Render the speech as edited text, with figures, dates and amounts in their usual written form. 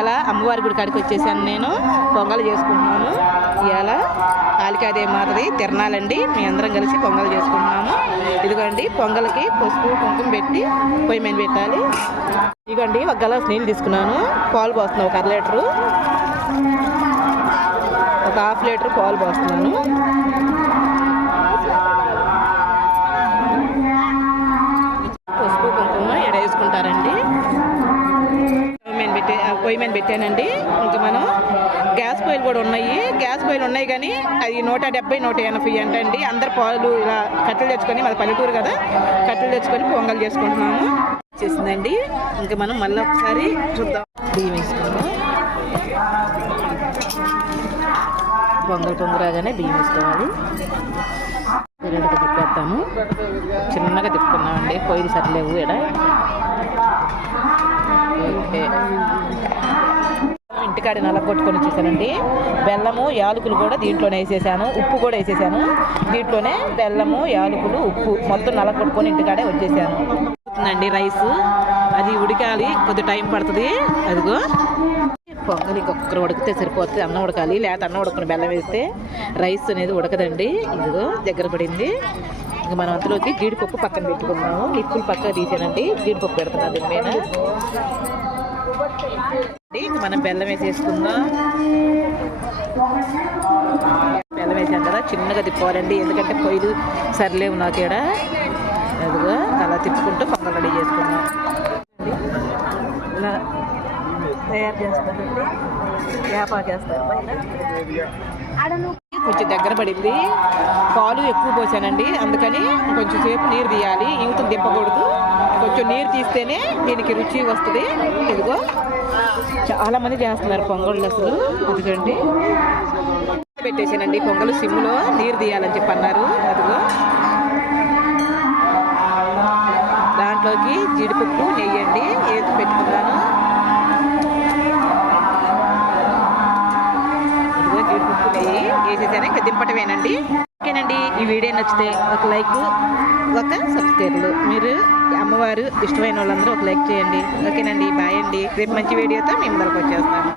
ఇలా అమ్మవారి గుడి కాడికి వచ్చేసాను. నేను పొంగల్ చేసుకుంటున్నాను. ఇలా కాళికాదేవి మాతది తిరణాలండి. మీ అందరం కలిసి పొంగల్ చేసుకుంటున్నాము. ఇదిగోండి పొంగల్కి పసుపు కుంకుమ పెట్టి పొయ్యి మీద పెట్టాలి. ఇదిగోండి ఒక గ్లాస్ నీళ్ళు తీసుకున్నాను. పాలు పోస్తున్నాను. ఒక 1/2 లీటరు, ఒక 1/2 లీటర్ పాలు పోస్తున్నాను. పసుపు కుంకుమ ఎడ వేసుకుంటారండి. పొయ్యి మీద పెట్టానండి. ఇంకా మనం గ్యాస్ పొయ్యిలు కూడా ఉన్నాయి. గ్యాస్ పొయ్యిలు ఉన్నాయి కానీ అది 170, 180 అంటండి. అందరు పాలు ఇలా కట్టెలు తెచ్చుకొని, మన పల్లెటూరు కదా, కట్టెలు తెచ్చుకొని పొంగల్ చేసుకుంటున్నాము. చేసిందండి. ఇంకా మనం మళ్ళీ ఒకసారి చూద్దాం. బియ్యం వేసుకుందాం. పొంగల్ రాగానే బియ్యం వేసుకోవాలి. రెండుగా తిప్పేస్తాము. చిన్నగా తిప్పుకున్నామండి. పొయ్యిలు సరిలేవు ఎడ. ఓకే, ఇంటికాడ నలగొట్టుకొని వచ్చేసానండి. బెల్లము యాలకులు కూడా దీంట్లోనే వేసేసాను. ఉప్పు కూడా వేసేసాను దీంట్లోనే. బెల్లము యాలకులు ఉప్పు మొత్తం నలగొట్టుకొని ఇంటికాడే వచ్చేసాను. అవుతుందండి రైస్, అది ఉడకాలి, కొద్ది టైం పడుతుంది. అదిగో పొంగల్ ఇంకొకరు ఉడికితే సరిపోతుంది. అన్నం ఉడకాలి, లేకపోతే అన్నం ఉడకని బెల్లం వేస్తే రైస్ అనేది ఉడకదండి. ఇదిగో దగ్గర పడింది. ఇంకా మనం అంతలోకి జీడిపప్పు పక్కన పెట్టుకున్నాము. నిప్పులు పక్కన తీసానండి. జీడిపప్పు పెడుతున్నాను దీని మీద. మనం బెల్లం వేసేసుకుందాం. బెల్లం వేసాం కదా, చిన్నగా తిప్పుకోవాలండి. ఎందుకంటే పొయ్యిలు సరిలేవు నాకేడ. అదిగో అలా తిప్పుకుంటూ పొంగల్ రెడీ చేసుకున్నాం. ఇలా తయారు చేస్తారండి. వేపాకు వేస్తారు పైన. కొంచెం దగ్గర పడింది. పాలు ఎక్కువ పోసానండి. అందుకని కొంచెం సేపు నీరు తీయాలి. యూతులు దింపకూడదు. కొంచెం నీరు తీస్తేనే దీనికి రుచి వస్తుంది. ఇదిగో చాలా మంది చేస్తున్నారు పొంగళ్ళు అసలు. ఎందుకండి పెట్టేసానండి పొంగలు. సిమ్లో నీరు తీయాలని చెప్పి అన్నారు. అదిగో దాంట్లోకి జీడిపప్పు నెయ్యండి వేసి పెట్టుకున్నాను. ఇదిగో జీడిపప్పు నెయ్యి వేసేసాను. ఇంకా దింపటమేనండి. ఓకేనండి, ఈ వీడియో నచ్చితే ఒక లైక్, ఒక సబ్స్క్రైబ్లు. మీరు అమ్మవారు ఇష్టమైన వాళ్ళందరూ ఒక లైక్ చేయండి. ఓకేనండి, బాయ్ అండి. రేపు మంచి వీడియోతో మేము ముందరకు వచ్చేస్తాము.